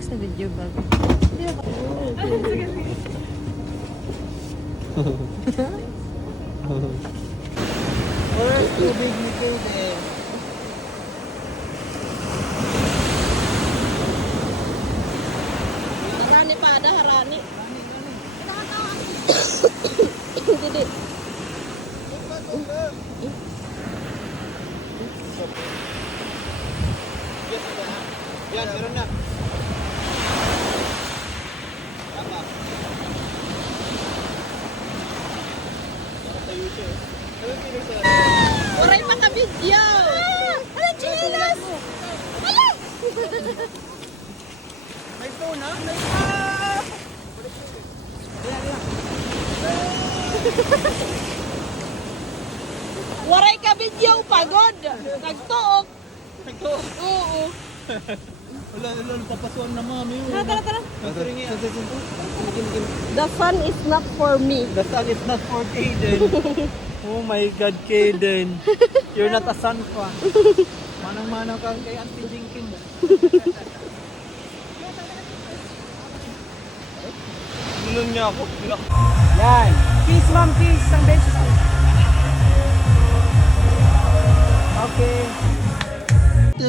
Next na video bag. Or tubig ni Kaden. Harani pa ada harani. Hindi. Yan, meron na. Tama. Tayo siya. Waray pa ka video. Ano chinelas? Hala! May phone na? Waray ka video pagod. Nagtuok. Nagtuok. Oo. Wala, papasuan na mami. Tara. Masuringi. The sun is not for me. The sun is not for Kaden. Oh my God, Kaden. You're not a sun fan. Manang-manang ka kay Auntie Jinkin. Nulun niya ako. Yan. Peace, ma'am. Peace. Isang beses. Okay.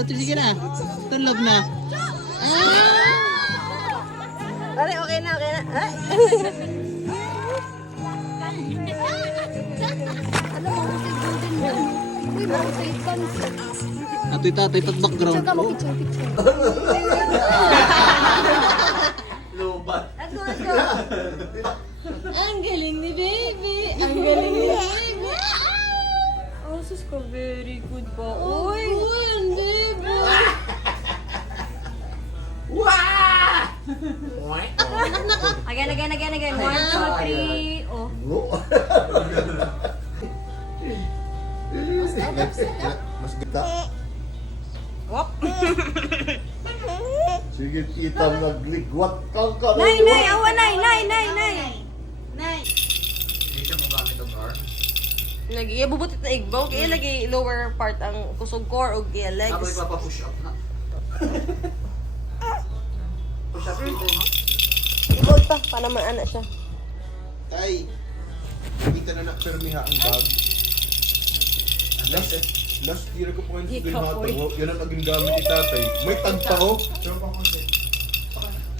Sige na. Tunlog na. Pare, okay na. Ay. Ato'y tatay tat background. Lubat. Ang galing ni baby. Ang galing ni baby. Oh, sus ko, very good po. Uy, ang baby. Again. 1, 2, 3. Oh. Mas ganda. Wop. Sige, kita nagligwat kang ka. Nay. Awa, nay. Hindi siya magamit ang arm. Lagi, bubutit na igbaw. Kaya lagi lower part ang kusog core o kaya Ako legs. ipapa-push up na. Push up din. Ibot pa, panaman anak siya. Tay, kita na nakpermiha ang bag. Last year ko po yung ginhatag ho. Yan ang naging gamit ni tatay. May tagpa ho.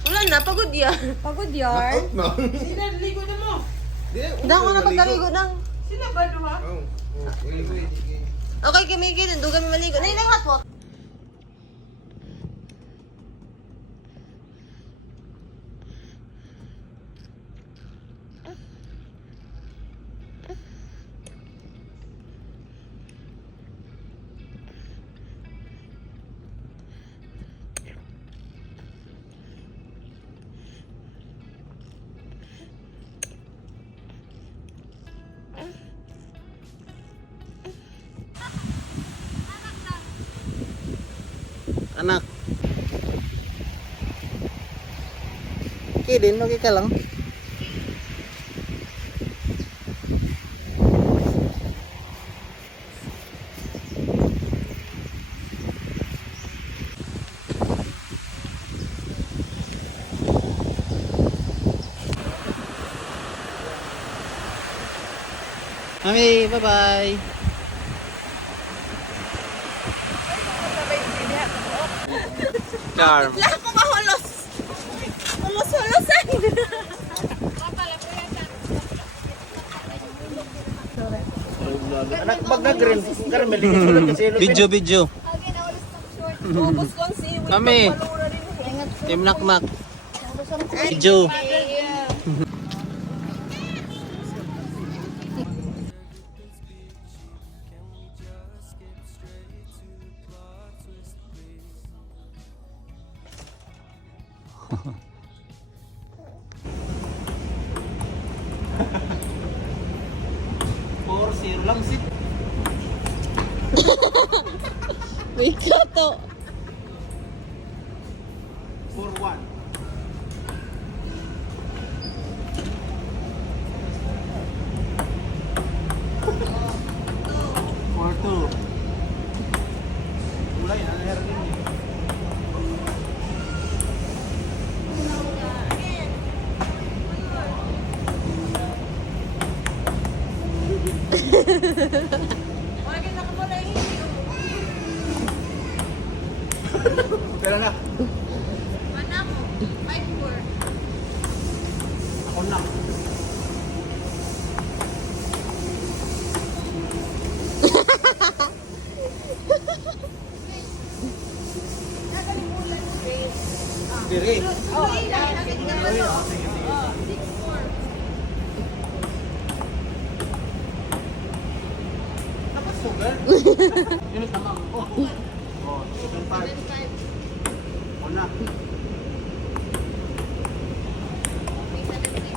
Wala na, pagod yan. Pagod yan. Out na. Ligo na mo. Hindi ako na pagkaligo nang. Sila ba ha? Wait. Okay, kimigil. Hindi kami maligo. Nay, hot pot. Anak. Kaden, okay ka lang? Mami, bye-bye. Charm. Lahat ko mahulos. Hulos-holosan. Anak, pag nag-green, karamel, kasi video. Ubus ko ang siwi. Mami. Team Nakmak. Video. lang sit. Wait ka to. 4-1. Mulai na, meron din. Wagin ako mo na hindi. Pero na. Mana mo? 5-4. Ako na. Diri. Oh, yan. Tingnan mo to. Oh, 6-4. Tapos sugar. Yun ang tamang. Oh. Oh, 7-5. 7-5. Una. May 7-6.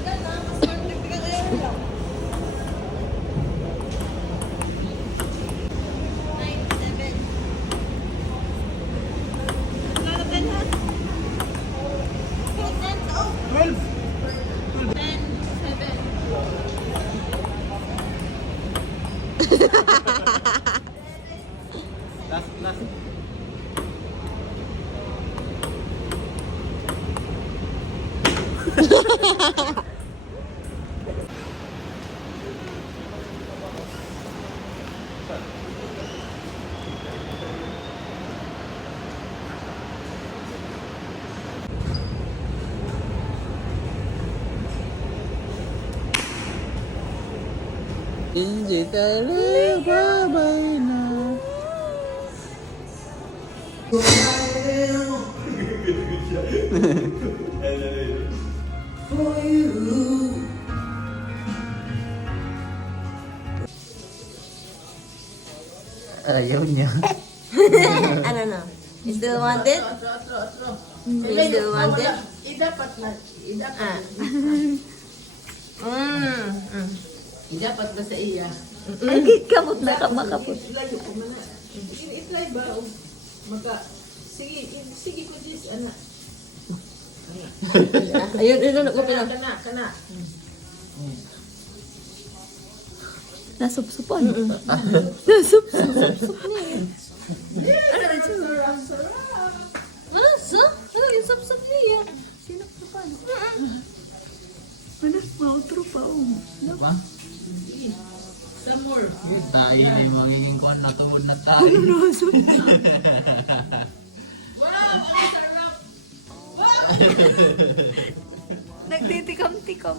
Ikaw na, mas magdagdagan ayaw lang. 9-7. Lalaban ha? 12. 10-7. Last. Hindi tayo babay na. Ayaw niya. Ano na? You still want it? You still want it? Idapat na. Ah. Idapat ba sa iya? Kamot na kamakapot. Layo ko man na. Itlay ba? O, sige ko dis, anak. Ayun, ko pila. Kana. Nasupsupan. Nasupsupan. Ano rin siya? Asa? Ano yung supsup niya? Sinupsupan. Ano? Mautro pa Diba? Samur. Ay, may magiging kuhan na tuwod na tayo. Nagtitikam-tikam.